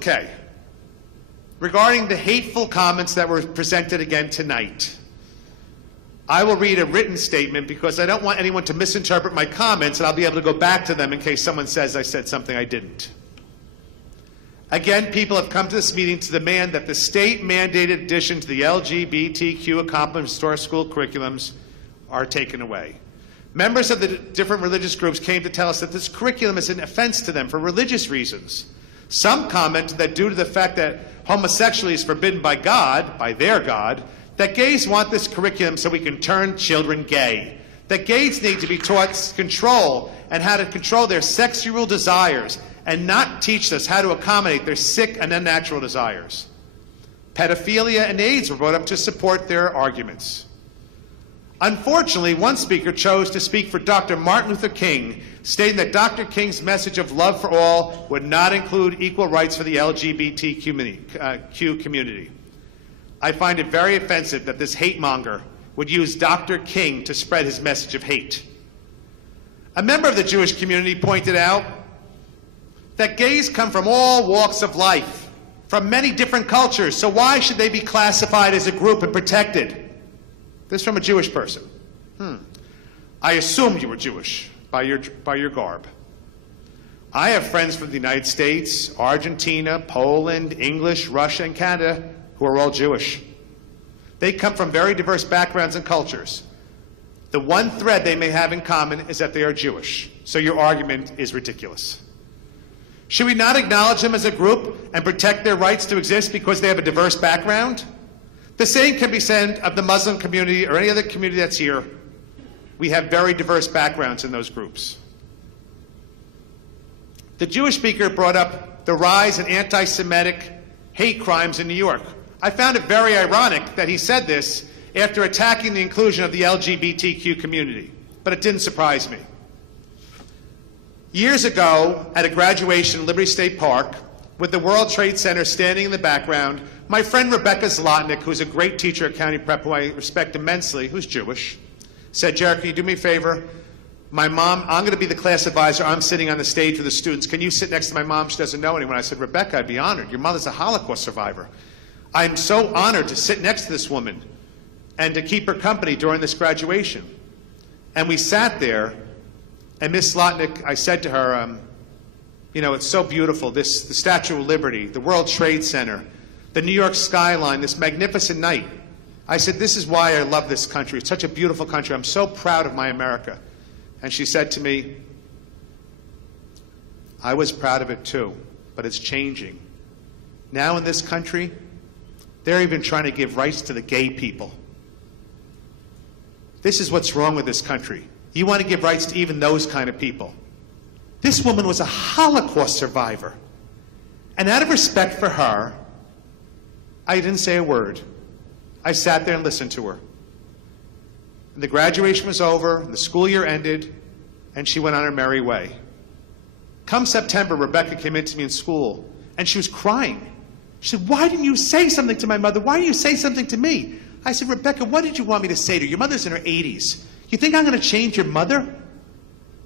Okay. Regarding the hateful comments that were presented again tonight, I will read a written statement because I don't want anyone to misinterpret my comments, and I'll be able to go back to them in case someone says I said something I didn't. Again, people have come to this meeting to demand that the state-mandated addition to the LGBTQ accomplishments to our school curriculums are taken away. Members of the different religious groups came to tell us that this curriculum is an offense to them for religious reasons. Some commented that due to the fact that homosexuality is forbidden by God, by their God, that gays want this curriculum so we can turn children gay. That gays need to be taught control and how to control their sexual desires and not teach us how to accommodate their sick and unnatural desires. Pedophilia and AIDS were brought up to support their arguments. Unfortunately, one speaker chose to speak for Dr. Martin Luther King, stating that Dr. King's message of love for all would not include equal rights for the LGBTQ community. I find it very offensive that this hate monger would use Dr. King to spread his message of hate. A member of the Jewish community pointed out that gays come from all walks of life, from many different cultures, so why should they be classified as a group and protected? This from a Jewish person. I assumed you were Jewish by your garb. I have friends from the United States, Argentina, Poland, English, Russia, and Canada who are all Jewish. They come from very diverse backgrounds and cultures. The one thread they may have in common is that they are Jewish. So your argument is ridiculous. Should we not acknowledge them as a group and protect their rights to exist because they have a diverse background? The same can be said of the Muslim community or any other community that's here. We have very diverse backgrounds in those groups. The Jewish speaker brought up the rise in anti-Semitic hate crimes in New York. I found it very ironic that he said this after attacking the inclusion of the LGBTQ community, but it didn't surprise me. Years ago, at a graduation in Liberty State Park, with the World Trade Center standing in the background, my friend Rebecca Zlotnick, who's a great teacher at County Prep, who I respect immensely, who's Jewish, said, "Jared, can you do me a favor? My mom, I'm going to be the class advisor. I'm sitting on the stage with the students. Can you sit next to my mom? She doesn't know anyone." I said, "Rebecca, I'd be honored. Your mother's a Holocaust survivor. I'm so honored to sit next to this woman and to keep her company during this graduation." And we sat there, and Miss Zlotnick, I said to her, you know, it's so beautiful, the Statue of Liberty, the World Trade Center, the New York skyline, this magnificent night. I said, "This is why I love this country. It's such a beautiful country. I'm so proud of my America." And she said to me, "I was proud of it too, but it's changing. Now in this country, they're even trying to give rights to the gay people. This is what's wrong with this country. You want to give rights to even those kind of people." This woman was a Holocaust survivor. And out of respect for her, I didn't say a word. I sat there and listened to her. And the graduation was over, and the school year ended, and she went on her merry way. Come September, Rebecca came into me in school, and she was crying. She said, "Why didn't you say something to my mother? Why didn't you say something to me?" I said, "Rebecca, what did you want me to say to her? Your mother's in her 80s. You think I'm going to change your mother?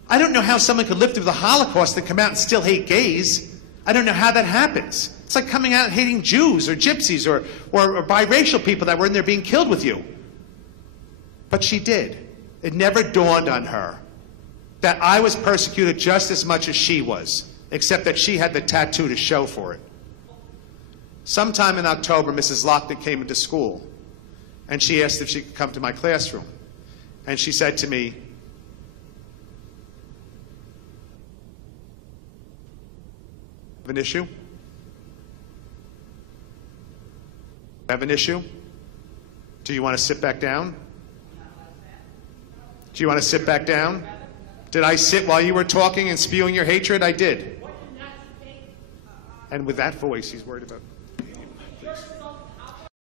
I don't know how someone could live through the Holocaust and come out and still hate gays. I don't know how that happens. It's like coming out and hating Jews or gypsies or biracial people that were in there being killed with you." But she did. It never dawned on her that I was persecuted just as much as she was, except that she had the tattoo to show for it. Sometime in October, Mrs. Lockton came into school, and she asked if she could come to my classroom. And she said to me, "Have an issue? Have an issue? Do you want to sit back down? Do you want to sit back down? Did I sit while you were talking and spewing your hatred? I did." And with that voice, he's worried about